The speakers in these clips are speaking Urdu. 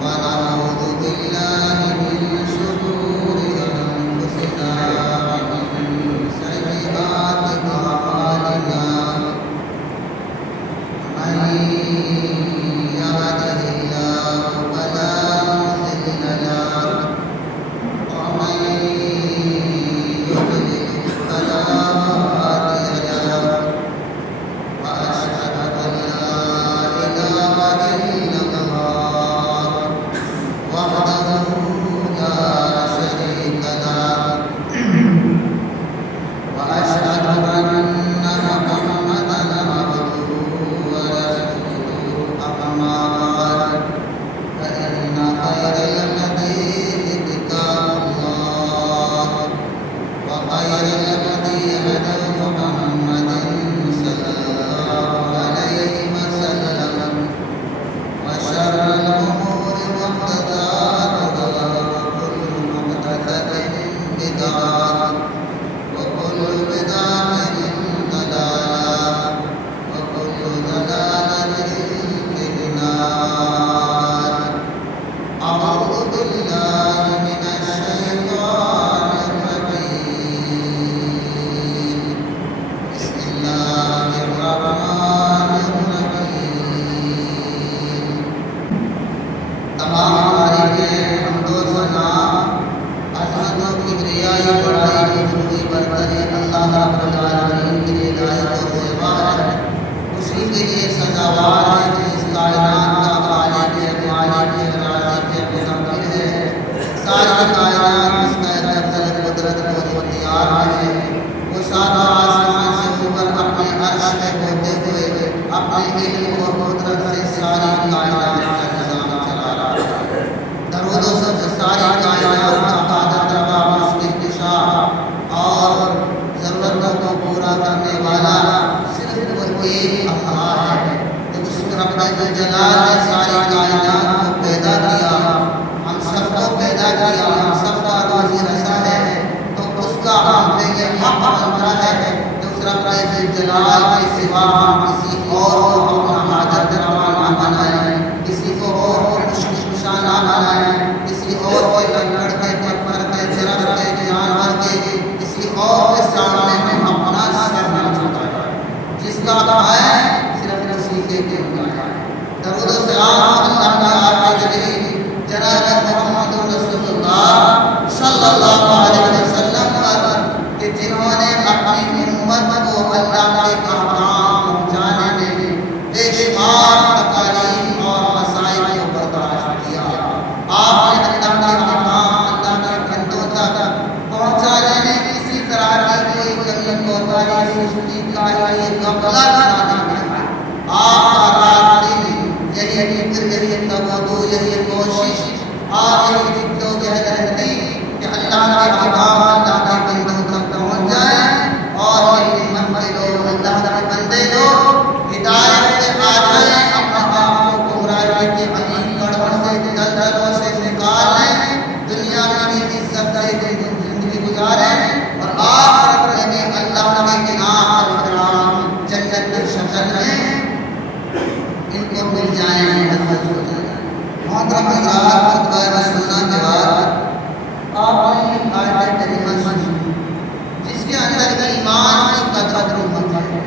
ونعوذ بالله من شرور أنفسنا ومن سيئات أعمالنا من يهده الله فلا مضل له ومن يضلل فلا هادي له وأشهد أن لا إله إلا الله وحده لا شريك له وأشهد أن محمدا عبده ورسوله أما بعد فإن خير الحديث كتاب الله وخير الهدي هدي محمد صلى الله عليه وسلم وشر الأمور محدثاتها وكل محدثة بدعة وكل بدعة ضلالة وكل ضلالة في النار. أعوذ بالله من الشيطان الرجيم. بسم الله الرحمن الرحيم. تمام تعریفیں حمد و ثنا عظمت و کبریائی بڑائی بزرگی برتری اللہ رب العالمین کے لیے لائق و سزاوار ہے. اسی کے لیے سزاوار ہے جس کائنات کا خالق ہے، مالک ہے، رازق ہے، مدبر ہے. ساری کائنات اس کا تفضل قدرت و اختیار میں ہے. وہ سارا آسمان سے اوپر اپنے عرش پہ ہوتے ہوئے اپنے علم و قدرت سے ساری کائنات کا نظام چلا رہا ہے. درود و سب ساری کائنات کا حاجت روا، مشکل کشا اور ضرورتوں کو پورا کرنے والا صرف وہ ایک اللہ ہے. تو اس رب الجلال نے ساری کائنات کو پیدا کیا، ہم سب کو پیدا کیا، ہم سب کا روزی رسا ہے. تو اس کا ہم پہ یہ حق بنتا ہے کہ اس رب الجلال کے سوا ہم کسی اور کو اپنا حاجت روا نہ بنائیں، کسی کو اور کو مشکل کشا نہ بنائیں، کسی اور کے لکڑ کے، پتھر کے، درخت کے، جانور کے، کسی اور کے سامنے میں اپنا سر نہ جھکائیں. جس کا ہے صرف اسی کے ہوتا ہے. درود و سلام اللہ کے آقا جلیل جناب محمد رسول اللہ صلی اللہ علیہ وسلم پر کہ جنہوں نے اپنی امت کو اللہ کے احکام پہنچانے میں بے شمار تکالیف اور مسائل کو برداشت کیا. آپ نے اللہ کے احکام اللہ کے بندوں تک پہنچانے میں کسی طرح کی کوئی کمی کوتاہی، سستی، کاہلی، غفلت نہ کی. آپ کا رات دن یہی فکر، یہی توجہ، یہی کوشش اور یہی جد و جہد رہتی کہ اللہ کے احکام اللہ کے بندوں تک پہنچ جائیں اور یہ ہمت کے لوگ، اللہ کے بندے لوگ ہدایت پہ آ جائیں، اپنے آپ کو گمراہی کے عظیم گڑھوں سے، دلدلوں سے نکال لیں، دنیا میں بھی عزت سے زندگی گزاریں اور آخرت میں بھی اللہ کے انعام اور اکرام جنت کی شکل میں ان کو مل جائیں، محفوظ ہو جائیں. محترم حضرات، خطبہ رسولہ کے بعد آپ نے آیت کریمہ سنی جس کے اندر ایمان کی قدر ہوتی ہے.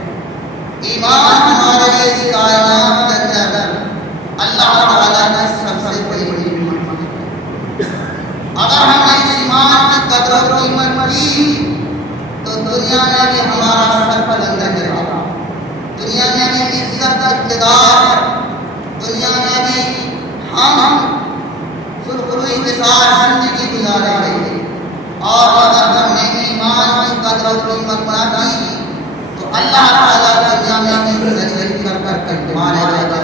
ایمان ہمارے اس کائنات کے اندر اللہ تعالیٰ نے سب سے بڑی نعمت ہے. اگر ہم نے اس ایمان کی قدر و قیمت کی تو دنیا میں بھی ہمارا سر بلند رہے گا، دنیا میں بھی عزت اقتدار، دنیا میں بھی ہم سرخروئی کے ساتھ زندگی گزاریں گے. اور اگر ہم نے ایمان کی قدر و قیمت نہ کی تو اللہ تعالیٰ دنیا میں بھی ذلیل کر مارے گا.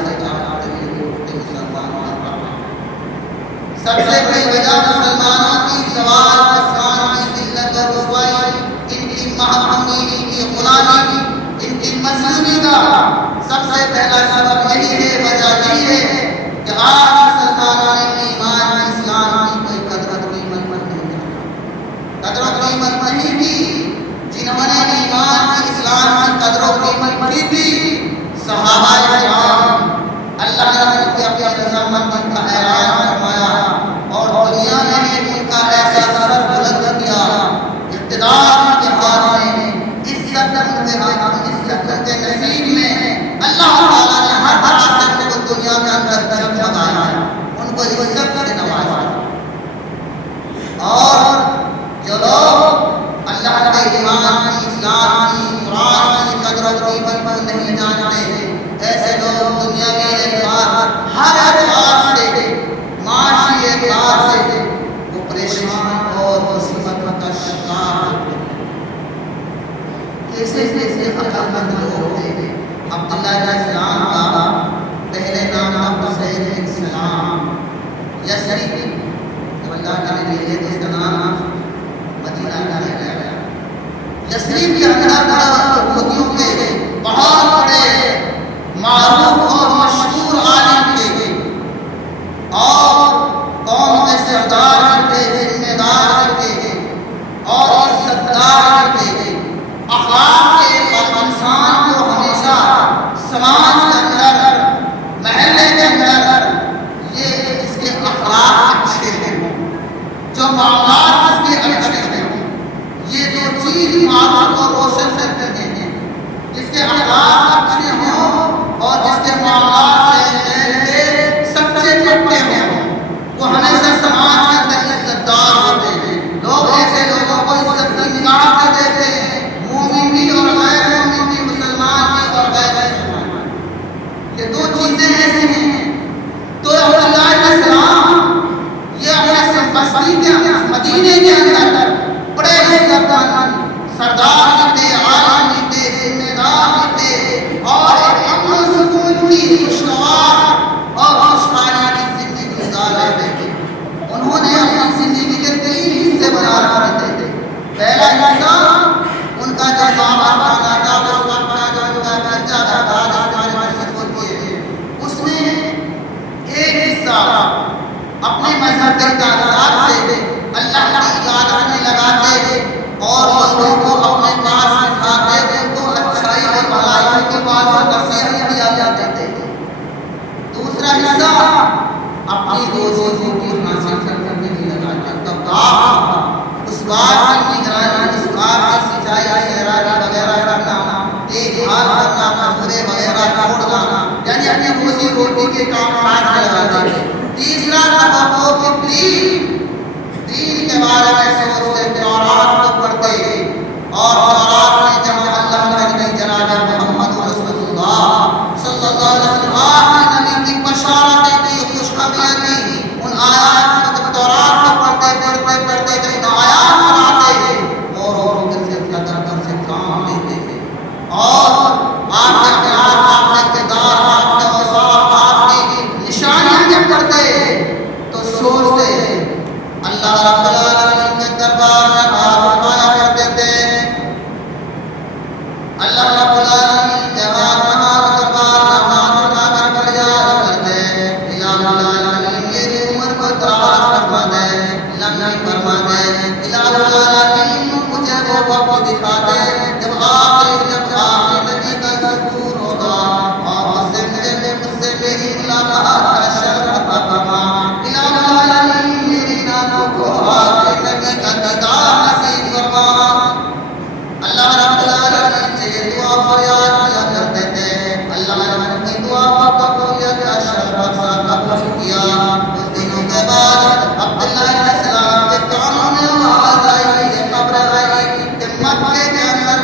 سب سے بڑی وجہ مسلمانوں کی زوال، آسمان کی ذلت اور رسوائی، ان کی محرومی، ان کی غلامی، ان کی مظلومی کا سب سے پہلا سبب یہی ہے، وجہ یہی ہے کہ آج مسلمانوں نے ایمان اسلام کی کوئی قدر و قیمت نہیں کی. قدر و قیمت نہیں کی. جنہوں نے ایمان کی اسلام کی قدر و قیمت کی تھی صحابہ کرام، اللہ نے اپنی رضامندی کا اعلان لیے تو اس کا نام مدینہ رکھا گیا۔ یثرب کے اندر یہودیوں کے بہت بڑے معروف اور مشہور عالم تھے اور قوم کے سردار تھے، ذمہ دار تھے اور عزتدار تھے۔ اخلاق کے انسان کو ہمیشہ سماج کے اندر، محلے کے اندر یہ اس کے اخلاق اچھے ہیں، جو معاملات اس کے اچھے ہیں، یہ دو چیز معروف کو روشن کرتے ہیں۔ جس کے اخلاق اچھے ہوں اور جس کے معاملات کے سچے پکے ہوں، وہ ہمیشہ سماج کے اندر عزت دار ہوتے ہیں۔ لوگ ایسے لوگوں کو عزت کی نگاہ سے دیکھتے ہیں، مومن بھی اور غیر مومن بھی، مسلمان بھی اور غیر مسلمان۔ یہ دو چیزیں ایسی ہیں۔ تو اللہ علیہ السلام یہ اپنے بستی کے مدینے کے اندر بڑے عزت مند سردار تھے، عالم تھے، ذمہ دار تھے اور ایک امن و سکون کی خوشگوار اور خوشحالی کی زندگی گزار رہے تھے۔ انہوں نے اپنی زندگی کے 3 حصے بنا رکھے تھے۔ پہلا حصہ ان کا جو ماما کھانا تھا، اس وقت کا جو ان کا خرچہ تھا جس ہمارے مسجد ہوتی ہے، اس میں ایک حصہ اپنے مذہب کے تعلقات سے اللہ کی عبادت میں لگاتے اور لوگوں کو اپنے پاس بٹھاتے، ان کو اچھائی اور بھلائی کے بعد نصیحت دیا جاتے تھے۔ دوسرا حصہ اپنی روزی روٹی حاصل کرنے میں لگاتے۔ تب اس بات کی نگرانی، اس بات کی سچائی، شہرانی وغیرہ کرنا، دیکھ بھال کرنا، مزدورے وغیرہ چھوڑنا، یعنی اپنی روزی روٹی کے کام کاج میں لگاتے تھے۔ تیسرا تفقہ فی الدین، دین کے بارے میں سوچتے، تورات کو پڑھتے اور تورات میں جہاں اللہ کا نبی جناب محمد رسول اللہ صلی اللہ علیہ وسلم آخری نبی کی بشارتیں تھی، خوشخبریاں تھی، ان آیات کو تورات کو پڑھتے تو ان آیات پر آتے اور فکر سے تدبر سے کام لیتے تھے اور آپ کے اخلاق، آپ کے کردار، آپ کے اوصاف، آپ کی نشانیاں جب پڑھتے تو سوچتے اللہ رب العالمین کے دربار میں ہاتھ اٹھایا کرتے تھے۔ اللہ رب العالمین کے دربار میں ہاتھ اٹھا کر فریاد کرتے، الہ العالمین میری عمر کو دراز فرما دے، لمبی فرما دے، الہ العالمین مجھے وہ وقت دکھا دے جب آخری نبی کا ظہور ہوگا اور مجھ سے میری ملاقات کا شرف عطا فرما، الہ العالمین میری ناموں کو آخری نبی کا دیدار نصیب فرما۔ اللہ رب العالمین سے یہ دعا فریاد کیا کرتے تھے۔ اللہ نے کی دعا کو قبولیت کا شرف قبول کیا۔ کچھ دنوں کے بعد عبداللہ علیہ السلام کے کانوں میں آواز آئی، یہ خبر آئی کہ مکے کے اندر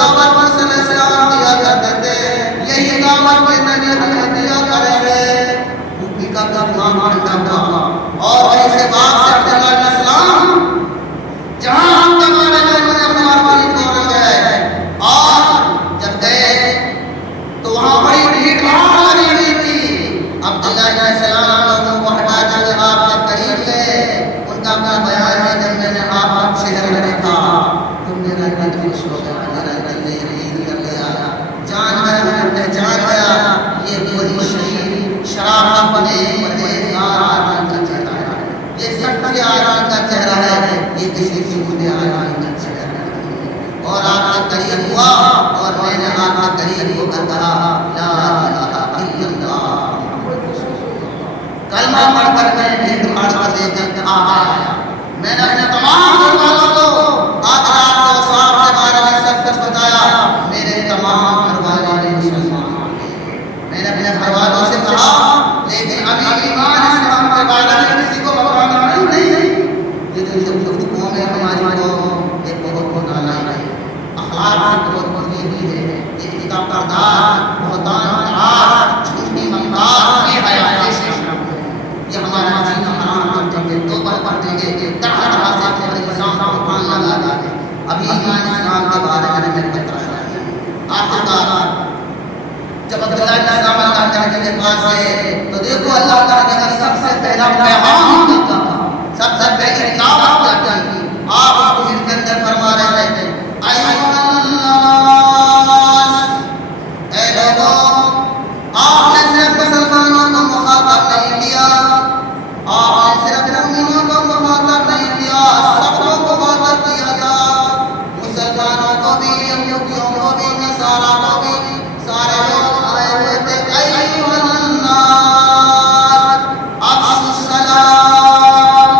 دعوت رسول اللہ صلی اللہ علیہ وسلم دیا کرتے تھے یہی دعوت کے نبی ہمیں دیا کریں گے. بھوکی کا دماغ ٹھنڈا ہوا اور ایسے باپ سے عبداللہ علیہ السلام جہاں ہم کے بارے میں انہوں نے فرمایا توڑ گئے اور جب گئے تو وہاں بڑی بھیڑ بھاڑ لگی ہوئی تھی. عبداللہ علیہ السلام لوگوں کو ہٹا کر آپ کے قریب گئے. ان کا اپنا بیان ہے جب میں نے آپ شہر میں دیکھا تو میرا دل خوش ہو گیا, میرا دل یقین کر گیا, جان گیا, میں پہچان گیا یہ کوئی شہید شرافت بنے پرہیزگار آدمی کا چہرہ ہے, یہ سچے آدمی کا چہرہ ہے, یہ کسی جھوٹے آدمی کا چہرہ ہے. اور آپ کے قریب ہوا اور میں نے آپ کے قریب ہو کر کہا لا الہ الا اللہ, کلمہ پڑھ کر میں بھیڑ بھاڑ پر دے کر آیا. میں نے اپنے تمام گھر والوں کو آج رات کو اسرار کے بارے میں سب کچھ بتایا. میرے تمام گھر والے مسلمان ہو گئے. میں نے اپنے گھر والوں سے کہا لیکن ابھی ایمان اسلام کے بارے میں کسی کو بتانا نہیں. یہ جو قوم ہے ہماری قوم یہ بہت نالائق ہے, اخلاق کی بہت یہی ہے, یہ کتاب پردار بہتان تراش جھوٹی مکار بے حیائی سے یہ ہمارا جینا حرام کر دیں گے, توبہ کر دیں گے, طرح طرح سے اپنے نظام کو پالنا لگا دیں. ابھی ایمان اسلام کے بارے میں میں بتایا ہے. آخرکار جب عبداللہ علیہ السلام اللہ تعالیٰ کے پاس گئے تو دیکھو اللہ تعالیٰ کا سب سے پہلا پیغام کیا تھا, سب سے پہلی دعوت کیا تھی. آپ اس کو ان کے اندر فرما رہے تھے ایھا الناس, اے لوگوں, آپ نے صرف مسلمانوں کو مخاطب نہیں کیا, آپ نے صرف مومنوں کو مخاطب نہیں کیا, سب کو مخاطب کیا تھا. مسلمانوں کو بھی, یہودیوں کو بھی, نصارا کو بھی, سارے لوگ آئے ہوئے تھے. ایھا الناس افشوا السلام,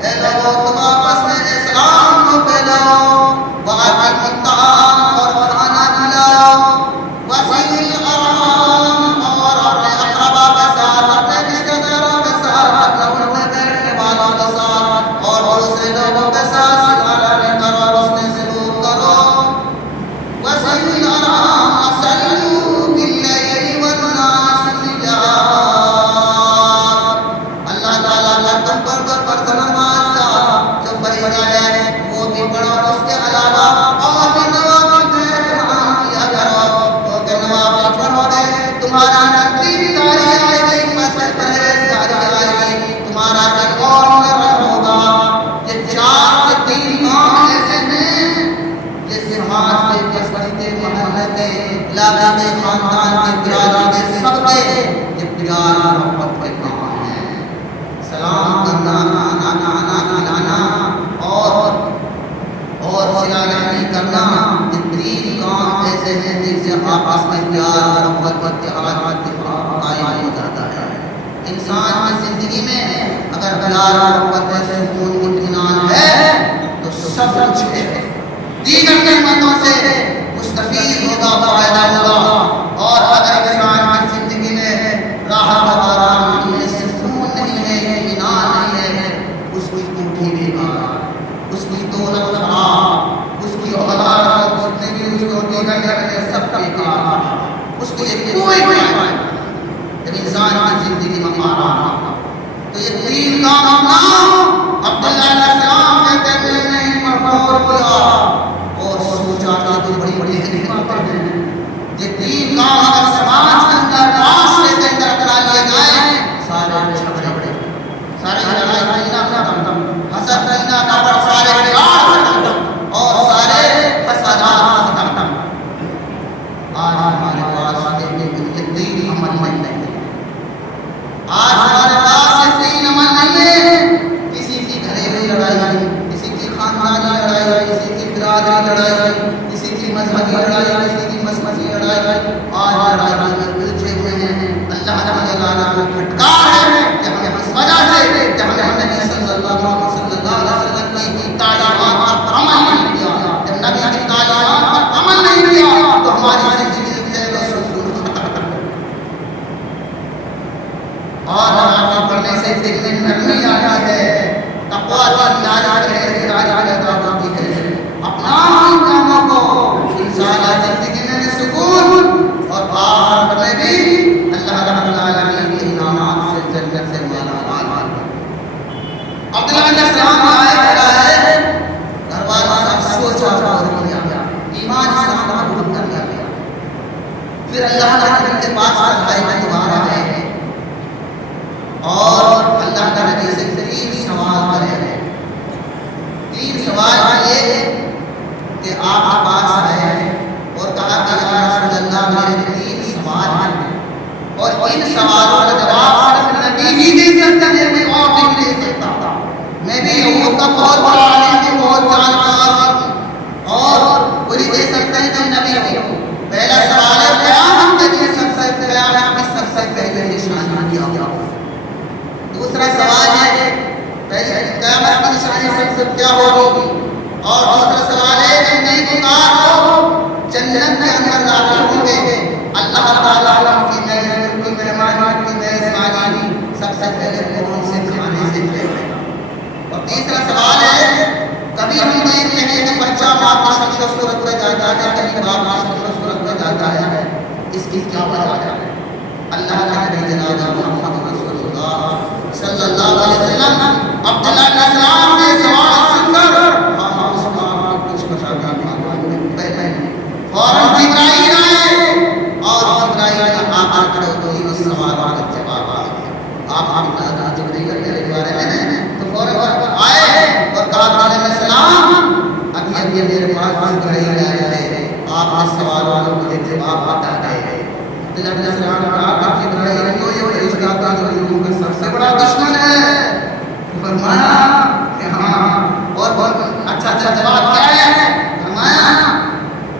اے لوگوں تم آپس میں اسلام کو پھیلاؤ, وأطعموا الطعام اور کھانا کھلاؤ, وصلوا الأرحام اور اپنے اقربا کے ساتھ, اپنے رشتہ داروں کے ساتھ, اپنے اٹھنے بیٹھنے والوں کے ساتھ اور دوسرے لوگوں کے ساتھ صلہ رحمی کرو, اس میں سلوک کرو. وصلوا الأرحام وصلوا بالليل والناس نيام, اللہ تعالیٰ نے تم پر جو فرض نماز کا جو فریضہ ہے وہ بھی پڑھو, اس کے علاوہ اور بھی نوافل کا اہتمام کیا کرو, کیونکہ نوافل پڑھو گے تمہارا نزدیک داری آئے گی, مسجد پرہیزگاری آئے گی, تمہارا دل اور نرم ہوگا. یہ چار کے تین کام ایسے ہیں یہ سماج کے بستی کے محلے کے علاقے کے خاندان کے برادری کے سب کے یہ پیار محبت کے کام ہیں. سلام کرنا, کھانا کھلانا اور صلہ رحمی کرنا, یہ تین کام ایسے ہیں جن سے آپس میں پیار محبت کے حالات قائم ہو جاتا ہے. انسان کی زندگی میں اگر پیار محبت ہے, سکون اطمینان ہے تو سب کچھ ہے, دیگر نعمتوں سے مستفید ہوگا, فائدہ ہوگا. اور اگر انسان کی زندگی میں راحت و آرام نہیں ہے, سکون نہیں ہے, اطمینان نہیں ہے, اس کی کوٹھی بیکار, اس کی دولت خراب, اس کی اولاد جتنے بھی اس کو دیگر کرنے سب بیکار, اس کے لیے کوئی فائدہ نہیں. جب انسان کی زندگی میں آرام تو یہ تین کام اپناؤ. عبداللہ علیہ السلام کہتے ہیں میں نے غور کیا اور سوچا کہ تو بڑی بڑی حکمتیں ہیں. یہ تین کام اگر سماج کے اندر, معاشرے کے اندر اپنا لیے جائیں, سارے جھگڑے, سارے لڑائی ختم, حسد رینا کبر, سارے بگاڑ ختم اور سارے فسادات ختم. آج ہمارے پاس یہ تین عمل نہیں ہے. آج ہمارے پاس یہ تین عمل نہیں ہے. کسی کی گھریلو لڑائی, کسی کی خاندانی لڑائی, کسی کی برادری لڑائی, کسی کی مذہبی لڑائی, کسی کی مسلکی لڑائی. آج لڑائی میں الجھے ہوئے ہیں. اللہ تعالیٰ کو پھٹکار ہے کہ ہمیں اس وجہ سے کہ ہم نے نبی صلی اللہ علیہ وسلم کی تعلیمات پر عمل نہیں کیا. جب نبی کی تعلیمات پر عمل نہیں کیا تو ہماری زندگی سے سکون ختم. اور نماز پڑھنے سے دل میں نرمی آتی ہے, تقویٰ کی ناز ہے, ہوتی ہے. اپنا ان کاموں کو انسان پھر اللہ کے نبی کے پاس لڑائی میں دوبارہ گئے اور اللہ کے نبی سے 3 سوال کرے. 3 سوال کیے کہ آپ پاس آئے اور کہا کہ یا رسول اللہ میرے 3 سوال ہیں اور ان سوالوں کا جواب صرف نبی ہی دے سکتا ہے, میں اور نہیں دے سکتا. میں بھی یہود کا بہت بڑا عالم ہوں, بہت جانکار ہوں اور وہی دے سکتا ہے جو نبی ہو. پہلا سوال ہے قیامت کے دن سب سے پہلے نشانی کیا ہوگا. دوسرا سوال ہے پہلے قیامت کی نشانی سب سے کیا ہوگی, اور دوسرا سوال ہے کہ نیکوکار لوگ جنت کے اندر داخل ہوں گے, اللہ تعالیٰ کی مہمان کی میزبانی سب سے پہلے کون سے کھانے سے پہلے. اور تیسرا سوال ہے کبھی ہم دیکھتے ہیں کہ بچہ ماں کی شکل و صورت میں جاتا ہے, کبھی باپ کی شکل و صورت میں جاتا ہے, اس کی کیا وجہ ہے؟ اللہ کا نبی جناب محمد رسول اللہ صلی اللہ علیہ وسلم عبداللہ بن سلام نے سوال سن کر اس کا کچھ بتا دیا. فوراً جبرائیل آئے اور جبرائیل نے آ کر اس سوال کا جواب آ گیا. آپ جبرائیل کے بارے میں تو فوراً آئے اور کہا علیہ السلام ابھی میرے پاس جبرائیل آیا ہے, آپ کے سوالوں کا مجھے جواب بتا دیں. عبداللہ بن سلام نے کہا کہ جبرائیل تو یہ فرشتہ تھا جو لوگوں کا سب سے بڑا دشمن ہے. فرمایا کہ ہاں, اور اچھا جواب کیا ہے؟ فرمایا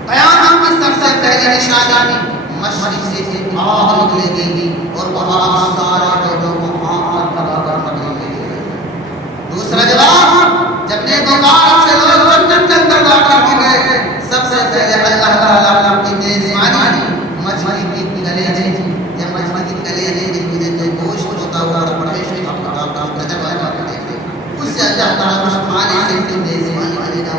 قیامت کی سب سے پہلی نشانی مشرق سے آگ نکلے گی اور وہ آگ سارے لوگوں کو آگ پر برابر نکلے گی. دوسرا جواب جب نیکوکار سے لوگ جنت کے اندر داخل ہوں گے سب سے پہلے اللہ تعالیٰ کی میزبانی مچھلی کی کلیجے یا مچھلی کی کلیجے کی مجھے جو گوشت ہوتا ہوا بڑے سے آپ گجب آ جاتا ہے, اس سے اللہ تعالیٰ اس کھانے سے کی میزبانی کرے گا.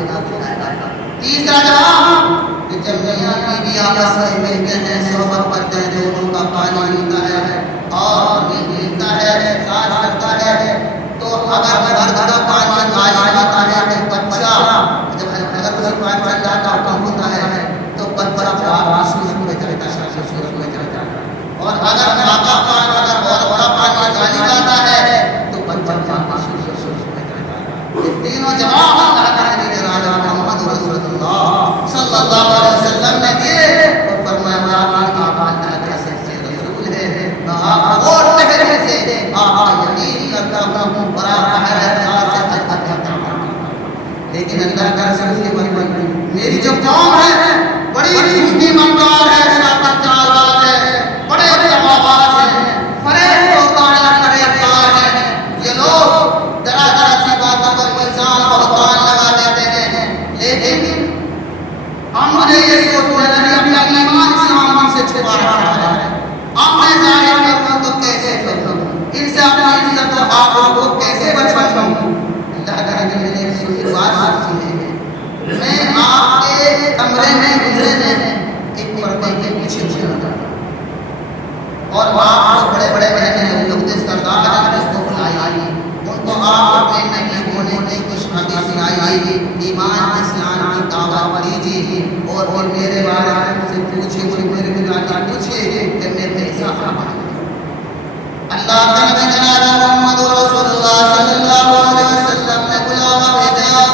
تیسرا جواب کہ جب میاں بیوی آپس میں ملتے ہیں, صحبت کرتے ہیں, دونوں کا پانی ملتا ہے اور ملتا ہے, ساتھ کرتا ہے, تو اگر مرد کا پانی خالی آتا ہے تو بچہ جب اگر اس پانی سے اللہ کا حکم ہوتا ہے تو بچہ باپ شروع میں جاتا ہے, اور اگر ماں کا پانی اگر بہت بڑا پانی خالی جاتا ہے تو بچہ باپ شروع میں جاتا ہے. یہ تینوں جواب اللہ کا نبی راجہ محمد رسول اللہ صلی اللہ علیہ وسلم نے دیے اور فرمایا آپ اللہ کے سچے رسول ہیں, میں آپ اور پہلے سے آپ یقین کرتا ہوں اور آپ احتیاط سے حج کرتا ہوں. لیکن اللہ کا رسول میری جو قوم ہے بڑی جھوٹی مکار ہے, شاطر چالباز ہے, بڑے دغاباز ہیں, فریب اور فریبکار ہیں. یہ لوگ ذرا ذرا سی باتوں پر الزام بہتان لگا دیتے ہیں, لیکن ہم نے یہ سوچنا ہے کہ اپنا ایمان اسلام سے چھپا رکھا ہے. ہم نے ظاہر کروں تو کیسے کروں, ان سے اپنی عزت و آبرو کو کیسے بچاؤں. اللہ کا نبی نے ایک سوچ بات سوچی ہے, میں آپ کے کمرے میں گزرے میں ایک پردے کے پیچھے چلا اور آپ کو بڑے بڑے بہن لوگ سردار نے اس کو بلائی, ان کو آپ اپنے نبی ہونے کی خوشخبری سنائی, ایمان اسلام کی دعوت دیجیے اور پھر میرے بارے میں سے پوچھے, میرے متعلق پوچھے کہ میں کیسا ہوں. اللہ کا نبی جناب محمد رسول اللہ صلی اللہ علیہ وسلم نے بلاوا بھیجا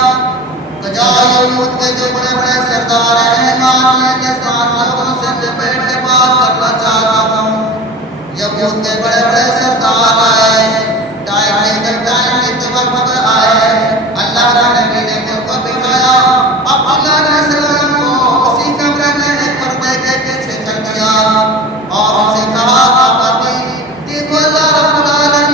کہ جاؤ یہود کے جو بڑے بڑے سردار ہیں, مان کے ساتھ لوگوں سے بیٹھ کے بات کرنا چاہتا ہوں. یہود کے بڑے بڑے سردار آئے, ٹائم کے وقت آئے, اللہ کا نبی نے ان کو بٹھایا, اب اللہ نے سلام کو اسی کمرے میں ایک پردے کے پیچھے کر دیا اور ان سے کہا کہ دیکھو اللہ رب العالمین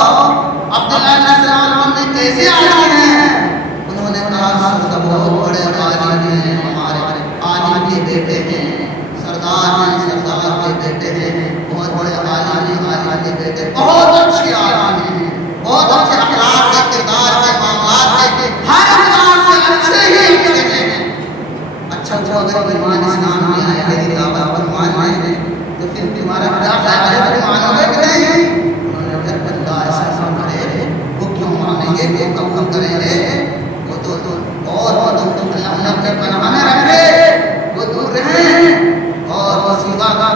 عبداللہ بن سلام نے کیسے عالم ہیں؟ انہوں نے کہا سب بہت بڑے عالم ہیں، ہمارے عالم کے بیٹے ہیں، سردار ہیں، سردار کے بیٹے ہیں، بہت بڑے عالم ہیں، عالم کے بیٹے بہت اچھے عالم ہیں، بہت اچھے اخلاق کے، کردار کے، معاملات کے، ہر اعتبار سے اچھے ہی اچھے ہیں۔ اچھا جو اگر ایمان اسلام میں آئے، میری دعوت پر مان لیں تو پھر تمہارا کیا خیال ہے، تم مانو گے کہ نہیں؟ انہوں نے کہا اللہ ایسا نہ کرے، وہ کیوں مانیں گے، وہ قبول کریں گے، وہ تو اور وہ تو اللہ نے اپنے پناہ میں رکھے، وہ دور رہیں اور وہ سیدھا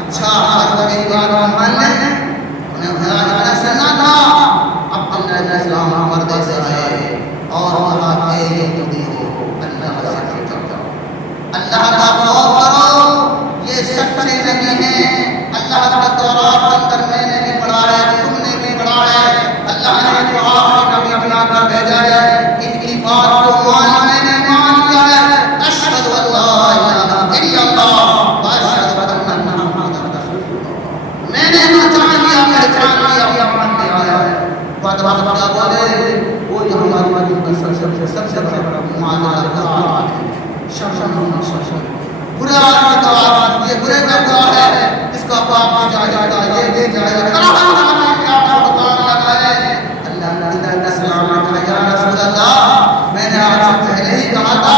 اچھا ہر میری بات مان لیں۔ انہیں خیال ایسا نہ تھا۔ اب اللہ علیہ السلام پردے سے آئے اور کہا اے یہودیو، اللہ سے ڈرو، اللہ کا خوف کرو، یہ سچے نبی ہیں، اللہ کا تورات اندر میں نے بھی پڑھا ہے، تم نے بھی پڑھا ہے، اللہ نے تو آخری نبی بنا کر بھیجا ہے، ان کی بات کو مان میں نے مان لیا ہے، اشہد ان لا الہ الا اللہ و اشہد ان محمد رسول اللہ، میں نے پہچان لیا، پہچان لیا، مان لیا ہے۔ بعد وقت کیا بولے، وہ جو ہماری دین کا سب سے بڑا معاملہ قرآن ہے، برے آدمی کا آدمی، یہ برے کا برا ہے، اس کا باپ بھی جائے گا، یہ بھی جائے گا، کیا بتانے لگا ہے۔ اللہ علیہ السلام نے کہا یا رسول اللہ، میں نے آپ سے پہلے ہی کہا تھا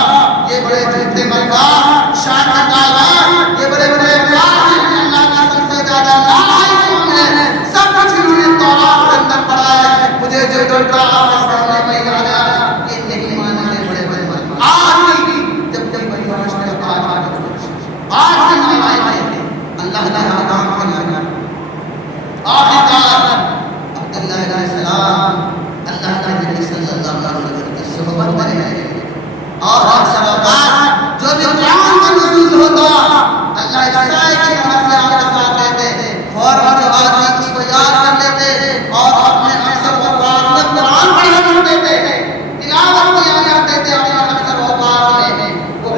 یہ بڑے جھوٹے مکار، شاعر کاغذ، یہ بڑے بڑے افراد ہیں، اللہ کا سب سے زیادہ نالائق کون ہے، سب کچھ انہوں نے تورات کے اندر پڑھا ہے، مجھے جو ڈرتا آپ کے سامنے میں یاد آیا، یہ نہیں ماننے بڑے بڑے مکار، آج بھی جب جب بڑی معاشرے کا آج بھی نالائق ہے، اللہ نے حکام بنایا۔ آخرکار عبداللہ علیہ السلام اللہ کے نبی صلی اللہ علیہ وسلم کی صحبت میں رہے اور اکثر اوقات جو بھی قرآن کا نزول ہوتا اللہ ایک سائے کی طرح سے آپ کے ساتھ رہتے، فوراً جو آدمی اس کو یاد کر لیتے اور اپنے اکثر اوقات میں قرآن پڑھا کرتے تھے، تلاوت کیا کرتے تھے اپنے اکثر اوقات میں، وہ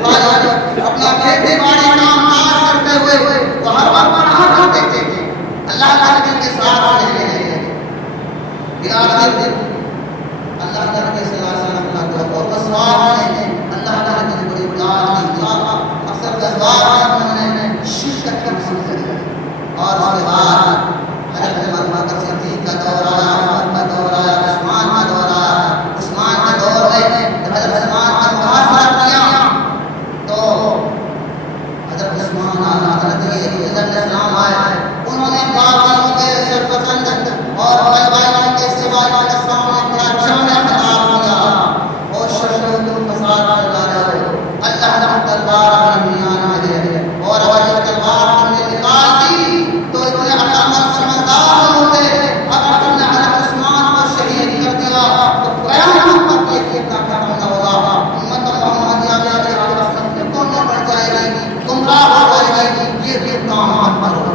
اپنا کھیتی باڑی کام کاج کرتے ہوئے وہ ہر وقت پڑھا کرتے تھے، اللہ کا نبی کے ساتھ رہے ہیں۔ آخر اللہ کا نبی صلی اللہ علیہ وسلم کا دعا اور غزوات میں اللہ کا نبی بڑی اولاد کی اکثر غزوات میں انہوں نے شرکت کی حاصل کری اور اس کے بعد حضرت ابوبکر صدیق کا دور آیا، عمر کا دور آیا، عثمان کا دور آیا۔ عثمان کے دور میں جب حضرت عثمان کا محاصرہ کیا تو حضرت عثمان حضرت السلام آئے، انہوں نے باغیوں کے سرپسند اور غلبائیوں کے سوائیوں کے سامنے بڑا جامع خطاب کیا اور شرط و فساد پھیلا رہے ہو، اللہ کا تلوار درمیان میں ہے اور اگر یہ تلوار ہم نے نکال دی تو اتنے عقلمند سمجھدار ہوتے، اگر تم نے حضرت عثمان کو شہید کر دیا تو قیامت تک یہ فتنہ ختم نہ ہوگا، امت محمدیہ میں کون بڑھ جائے گی، گمراہ ہو جائے گی، یہ بھی کام مت کرو۔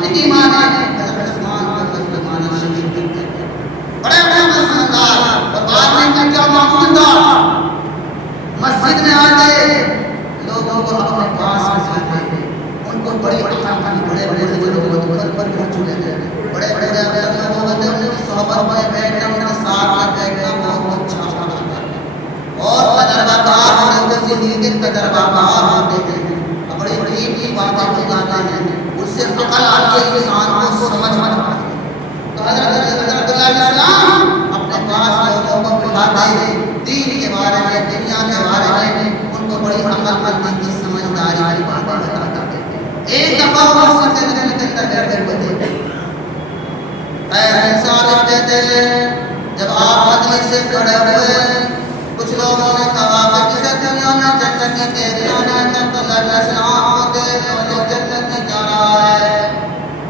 نہیں مانے حضرت عثمان کو مسلمان شہید کرتے ہیں، بڑے بڑے مسلمان اور بعد میں کیا معمول تھا، مسجد میں آتے لوگوں کو اپنے پاس بٹھاتے، ان کو بڑی عقل، بڑے بڑے لوگ پر کر چکے ہیں، بڑے بڑے لوگ ہوتے ہیں، ان کی صحبت میں بیٹھنا، ان کے ساتھ میں بیٹھنا بہت اچھا لگتا ہے اور تجربہ کار ہونے سے زندگی کے تجربہ کار ہوتے ہیں، بڑی بڑی باتیں بتاتے ہیں، اس سے عقل آتی ہے، انسان کو سمجھ آتا ہے۔ تو حضرت علیہ السلام اپنے پاس لوگوں کو بٹھاتے، دین کے بارے میں، دنیا کے بارے میں ان کو بڑی عقل مندی کی سمجھداری کی باتیں بتاتا تھے۔ ایک دفعہ وہ سب سے کے اندر بیٹھے ہوئے تھے، اے انسان کہتے ہیں جب آپ مجلس سے کھڑے ہوئے کچھ لوگوں نے کہا کہ کسے دنیا میں جنت کی دیکھنا ہے، جب اللہ علیہ السلام ہوتے ہیں وہ جنت میں جا رہا ہے،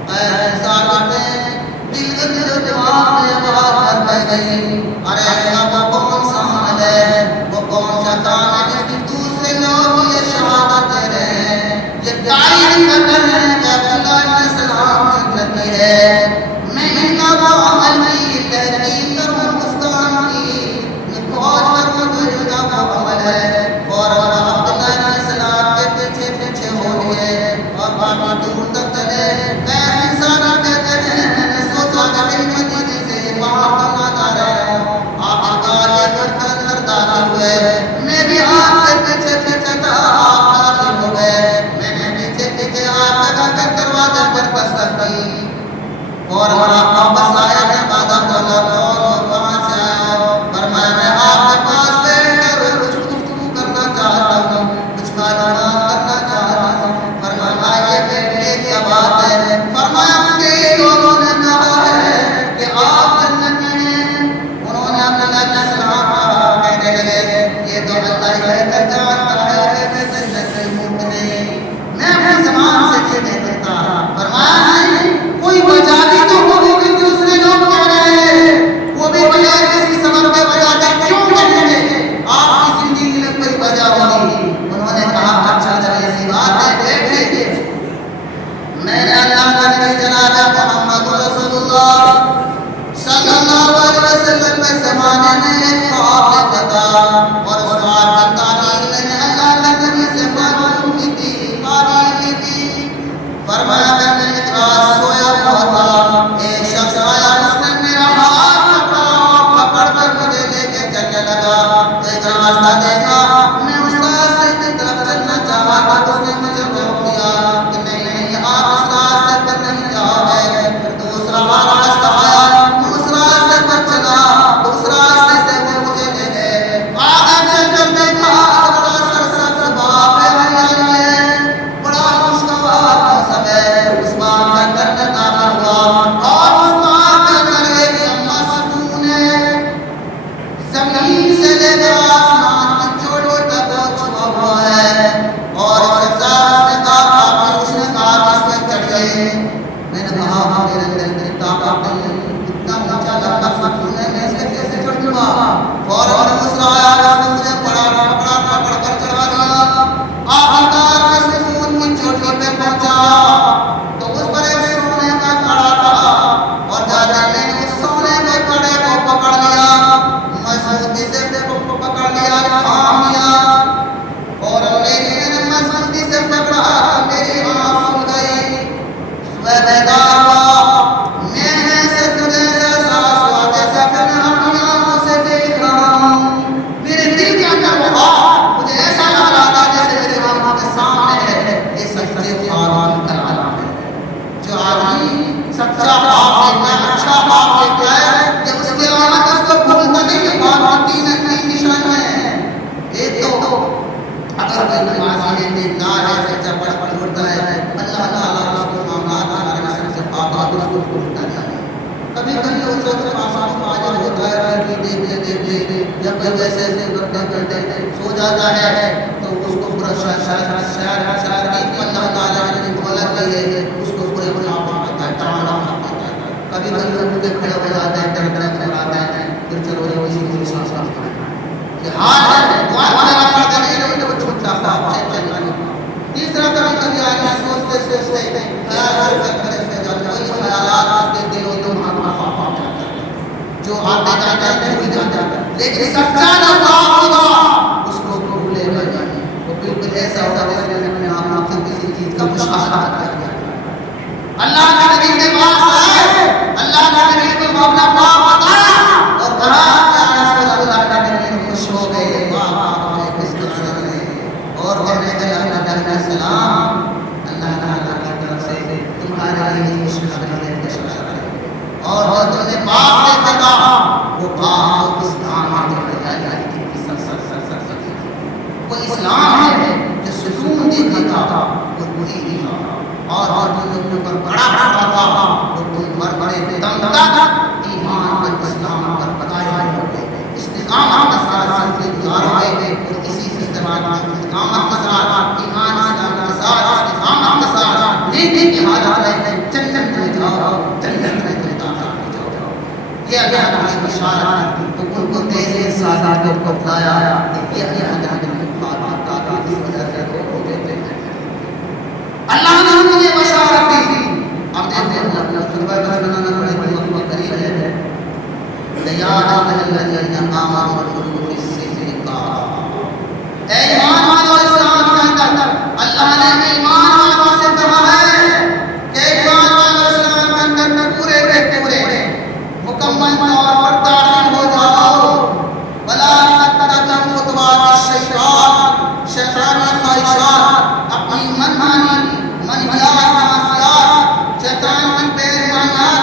اے انسان کہتے ہیں دل کے دل دماغ میں بات بھر گئی، ارے وہ کون سا عمل ہے، وہ کون سا کام ہے جس کی دوسرے لوگ یہ شہادت دے رہے ہیں، یہ تائید کر رہے ہیں کہ عبداللہ علیہ السلام جنتی ہے، میں ان کا وہ عمل کی تحقیق کروں، مسکان کی کھوج کروں جو ان کا وہ عمل ہے، اور عبداللہ علیہ السلام کے پیچھے پیچھے ہو لیے اور باقی دور تک چلے۔ میں انسان کہتے ہیں میں نے سوچا اور واپس آیا کہ بادہ بولا کون کہاں سے آیا ہو؟ فرمایا میں آپ کے پاس بیٹھ کر کچھ گفتگو کرنا چاہتا ہوں، کچھ معلومات کرنا چاہتا ہوں۔ فرمایا آئیے بیٹھیے، کیا بات ہے؟ فرمایا کئی لوگوں نے کہا ہے کہ آپ جنت میں ہیں۔ انہوں نے عبداللہ بن سلام کہا، کہنے لگے یہ تو اللہ ہی بہتر جانتا ہے کہ میں جنت میں ہوں کہ نہیں، میں اپنی زبان سے یہ نہیں کہتا۔ فرمایا نہیں، کوئی وجہ بھی تو ہوگی کہ دوسرے لوگ کہہ رہے ہیں، وہ بھی بغیر کسی سبب کے وجہ سے کیوں کہیں گے؟ آپ کی زندگی میں کوئی وجہ ہوگی۔ انہوں نے کہا اچھا چلے ایسی بات ہے، بیٹھیے۔ میں نے اللہ کا نبی جناب محمد رسول اللہ صلی اللہ علیہ وسلم کے زمانے میں ایک خواب دیکھا اور اس خواب کی تعبیر میں نے اللہ کے نبی سے معلوم کی تھی، تعبیر کی تھی۔ فرمایا کہ میں ایک رات سویا ہوا تھا، ایک شخص آیا، اس نے میرا ہاتھ پکڑ کر مجھے لے کے چلنے لگا۔ ایک راستہ دیکھا، میں اس راستے کی طرف چلنا چاہا تو اس نے مجھے روک دیا کہ نہیں آپ اس راستے پر نہیں جاؤ گے۔ پھر دوسرا راستہ آیا، اس راستے پر چلا، اس راستے سے وہ مجھے لے گئے۔ آگے چل کر دیکھا بڑا سرسبز باغ ہے، ہریالی ہے، بڑا خوشگوار موسم ہے۔ اس باغ کے اندر میں داخل ہوا اور اس باغ کے اندر ایک لمبا ستون ہے، زمین سے لے کر آسمان کی چوٹی تک چھپا ہوا ہے۔ اور اس نے کہا اس میں چڑھیے۔ میں نے کہا میرے اندر اتنی طاقت نہیں، اتنا اونچا لمبا ستون ہے، میں اس پہ کیسے چڑھ جاؤں گا؟ فوراً دوسرا آیا، اس نے مجھے پکڑ کر چڑھا دیا۔ آخرکار میں ستون کی چوٹی پہ پہنچا تو اس پر ایک سونے کا کڑا تھا اور جاتے میں نے اس سونے کے کڑے کو پکڑ لیا، مضبوطی سے پکڑ لیا، تھام لیا اور میں نے مضبوطی سے پکڑا، میری آنکھ کھل گئی، صبح بیدار ہوا، میں سے تجھے احساس ہوا جیسا کہ میں اپنی آنکھوں سے دیکھ رہا ہوں۔ میرے دل کے اندر بہت مجھے ایسا لگ رہا تھا جیسے میرے آنکھوں کے سامنے ہے۔ یہ سچے خواب کا عالم ہے۔ جو آدمی سچا خواب دیکھتا ہے، اچھا خواب دیکھتا ہے، کہ اس کے علامت اس کو بھولتا نہیں۔ خواب کی تین نشان ہیں۔ ایک تو اگر کوئی نمازی ہے، دیندار ہے، سچا پڑھتا ہے، اللہ تعالیٰ اس کو معاملات ہمارے نصر سے پاک اس کو بھولتا نہیں۔ کبھی کبھی اس وقت آسان فاجر ہوتا ہے، دیکھتے جب کوئی ویسے کرتے سو جاتا ہے تو اس کو پورا شاید اللہ تعالیٰ نے مہلت دی ہے، اس کو پورے خواب آتا ہے، ٹرانا آتا ہے۔ کبھی کبھی اٹھ کے کھڑے ہو جاتے ہیں، ٹرک آتا ہے، پھر چلو یہ کسی کو سانس آتا ہے کہ ہاتھ ہے دعا وغیرہ کرتے نہیں تو وہ چھوٹا خواب چل رہا ہے۔ تیسرا کبھی کبھی آدمی سوچتے خیال کرتے وہی خیالات آپ کے دل و دماغ میں خواب آ جاتا ہے، جو آتے جاتا ہے بھول جاتا ہے، لیکن سچا جو خواب ہوگا اس کو بھولے گا نہیں۔ وہ بالکل ایسا ہوگا جیسے اپنے آپ سے کسی چیز کا مشاہدہ کیا۔ اللہ کے نبی کے پاس آئے، اللہ کے نبی کو اپنا خواب بتایا اور کہا کہ رسول اللہ کا نبی خوش ہو گئے، واہ کس طرح ہے، اور کہنے لگے اللہ علیہ السلام اللہ تعالیٰ کی طرف سے تمہارے لیے خوشخبری پیش کر رہے ہیں، اور جو تم نے باغ دیکھا وہ باغ اسلام وہ اسلام ہے، جو ستون دیکھا تھا وہ وہی تھا، اور تم نے اپنے پر بڑا پڑا تھا وہ تم پر بڑے دم تک ایمان پر اسلام پر قائم ہو گئے، استقامت کے ساتھ زندگی گزار گئے، اور اسی استقامت کے ساتھ ایمان اسلام کے ساتھ استقامت کے ساتھ نیکی کی حالت میں جنت میں جاؤ، جنت میں داخل ہو جاؤ۔ یہ اللہ کی بشارت تو ان کو تیزی ساتھ کو بتایا، یہ اللہ کی بات کا اس وجہ سے وہ دیتے ہیں۔ اللہ نے مجھے بشارت دی۔ اب دیکھتے ہیں اللہ خطبہ بنانا بڑے وقت قریب ہے۔ یا الذین آمنوا ادخلوا فی السلم کافۃ، اے ایمان والو اسلام کے اندر اللہ نے ایمان والوں سے کہا ہے کہ ایمان والو اسلام کے اندر پورے کے پورے مکمل طور پر داخل ہو جاؤ، ولا تتبعوا خطوات الشیطان، شیطانی خواہشات، اپنی منمانی منہیات معصیات، شیطان کی پیرویات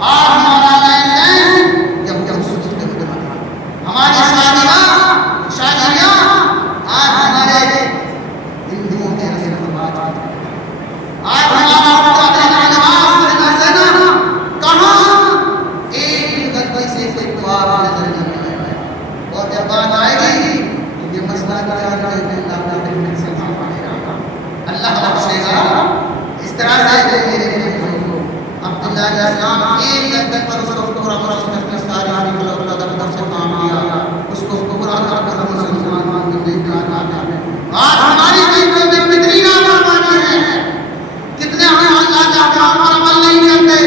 آج ہمارا لین جب جب سوچتے ہوئے ہماری شادیاں آج ہمارے ہندوؤں کے رسم و رواج، آج ہمارا کہاں ایک غلطی سے کوئی خواب نظر نہیں آئے، اور جب بات آئے گی تو یہ مسئلہ کیا ہے کہ اللہ سے معافی گا، اللہ بخشے گا۔ اس طرح سے میرے عبداللہ علیہ السلام ایک لڑکے پر اس کو پورا کر کے ساری سے کام کیا، اس کو پورا کر مسلمان نہیں کہا۔ آج ہماری زندگی میں کتنی نافرمانی ہے، کتنے ہم اللہ کا کام پر عمل نہیں کرتے،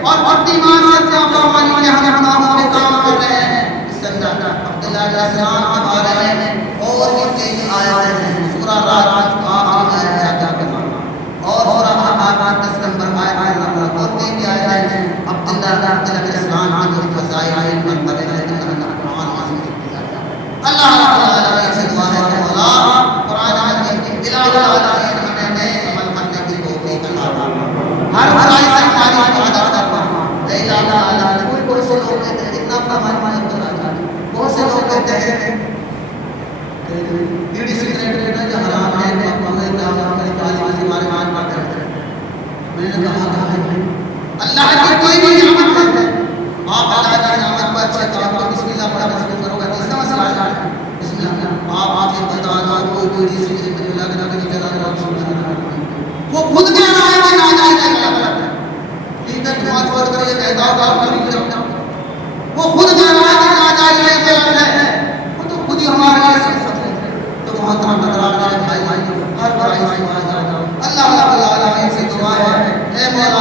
اور اپنی ماں سے نافرمانی کے ہم گناہوں پہ کام کر رہے ہیں۔ اس اللہ عبداللہ علیہ السلام کے بارے میں اور بھی کئی آیتیں ہیں، سورہ رات کی آخری آیت جا کر اور سورہ احقاف 10 نمبر آیت میں اور کئی آیتیں ہیں عبداللہ علیہ السلام کی جو فضائل پر مرتبہ ہے اللہ قرآن نازل کیا ہے۔ اللہ تعالی سے دعا ہے کہ مولا قرآن میں بلال العالمین ہمیں نئے عمل کرنے کی توفیق عطا فرما، ہر برائی سے ہماری حفاظت فرما۔ اے اللہ تعالی کوئی سے لوگ کہتے ہیں اتنا فرمایا بتا جائے، بہت سے لوگ کہتے ہیں بیڑی سگریٹ جو حرام ہے مقبول ہے کے بارے میں بات کرتے ہیں۔ میں نے کہا اللہ کی کوئی بھی نعمت ہے، آپ اللہ کی نعمت پر اچھے کام کو بسم اللہ پڑھا بسم کرو گا، تیسرا مسئلہ ہے بسم اللہ آپ آگے بتا دو کوئی بیڑی سگریٹ لگ نہیں چلا رہا بسم اللہ، وہ خود کہہ رہا ہے کہ ناجائز ہے غلط ہے، ٹھیک ہے دعا چھوڑ کر یہ کہتا ہوگا آپ نہیں کرتا، وہ خود کہہ رہا ہے کہ ناجائز ہے غلط ہے، وہ تو خود ہی ہمارے لیے صفت ہے۔ تو محترم حضرات میرے بھائی ہر برائی سے باز آ جاؤ۔ اللہ رب العالمین سے دعا ہے اے مولا